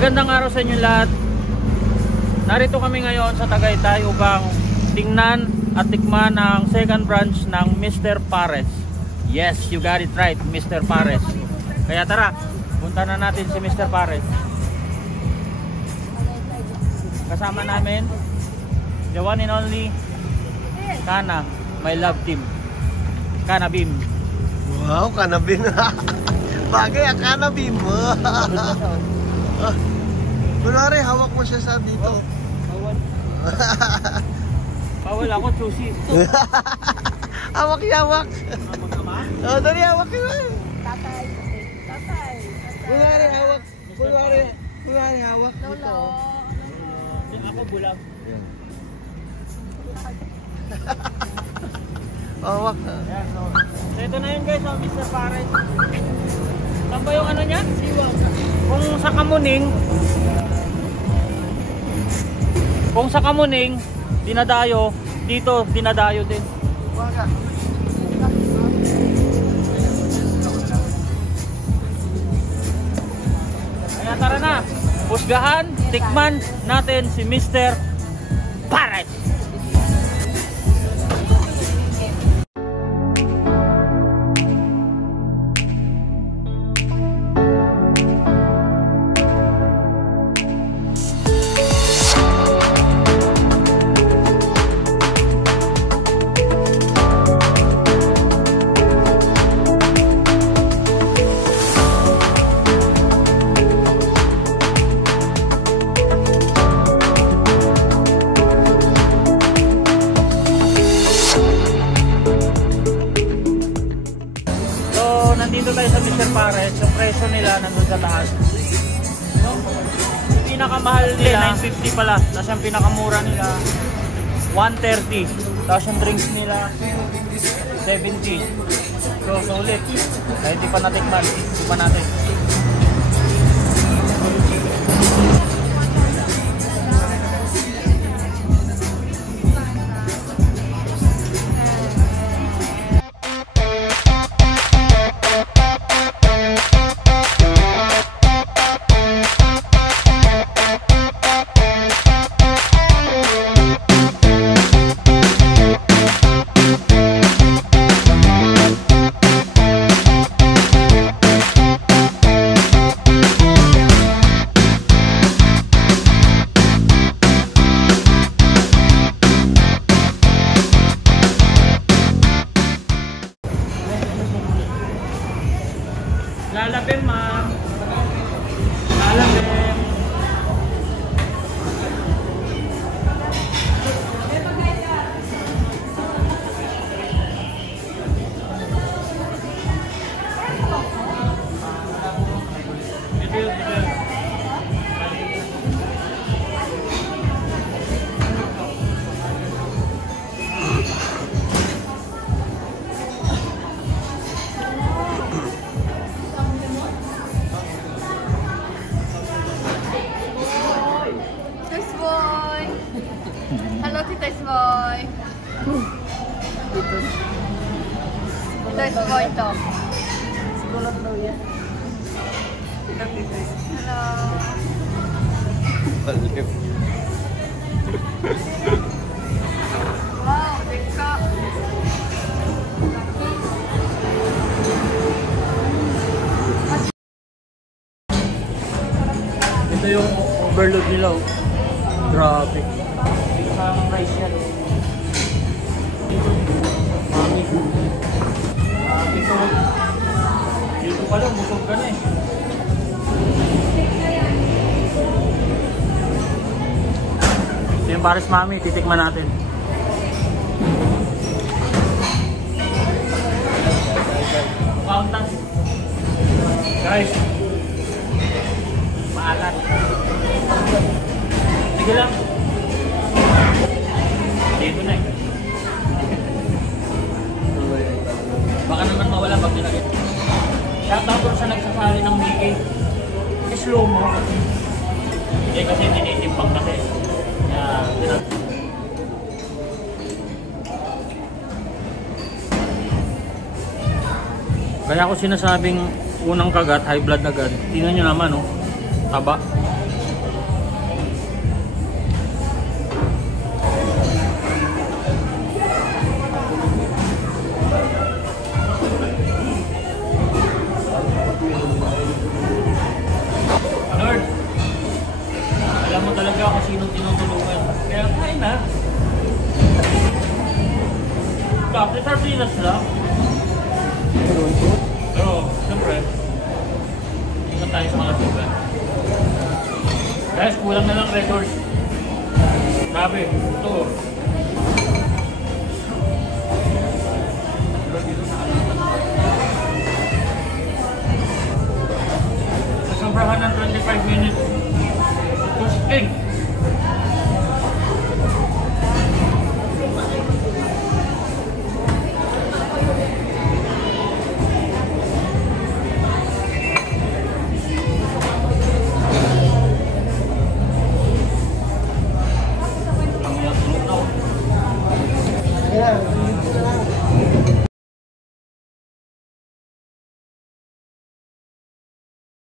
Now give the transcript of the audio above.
Magandang araw sa inyo lahat. Narito kami ngayon sa Tagaytay upang tingnan at tikman ang second branch ng Mr. Pares. Yes, you got it right, Mr. Pares. Kaya tara, punta na natin si Mr. Pares. Kasama namin the one and only Kana, my love team. Kana Beam. Wow, Kana Beam. Bagay ang Kana Beam. Kunwari, hawak mo siya sa dito. Bawal. Bawal ako, sushi. Hawak-hawak. Oh, dali, hawak ka na. Tatay. Kunwari, hawak. Kunwari, hawak. Lolo. Ako bulag. Hawak. Ayan, so ito na yun guys, Mr. Pares. Saan ba yung ano niya? Siwang. Kung sa Kamuning, dinadayo, dito dinadayo din. Baga. Kaya tara na, husgahan, tikman natin si Mr. Pares. Nandito tayo sa Mr. Pares, yung presyo nila nandun sa taas. Yung pinakamahal nila, 950 pala. Tapos yung pinakamura nila, 130. Tapos yung drinks nila, 70. So, sulit. Kaya hindi pa natikman. Tikman natin. Lalabim, ma'am. Lalabim. Hello, Tito's Boy. Tito's Boy to. Sigulat daw yan. Hello. Wow, deka. Ito yung overload nila. Oh. Grabe. Ang price yan. Mami. Dito pala, busog ka na eh. Ito yung Pares Mami, titikman natin. Fountain. Guys. Maalat. Sige lang. Dito na eh. Baka naman mawala pag dinagit. Shoutout sa nagsasali ng Mickey. Slow mo. Hindi kasi tinitimpang kasi. Kaya ako sinasabing unang kagat, high blood agad. Tingnan nyo naman, oh. Taba. sino tinutulungan. Kaya kain na. Kapre sardinas lang. Pero, siyempre, ingat tayo sa mga sugar. Guys, kulang na lang records. Grabe, ito. Sobrahan ng 25 minutes.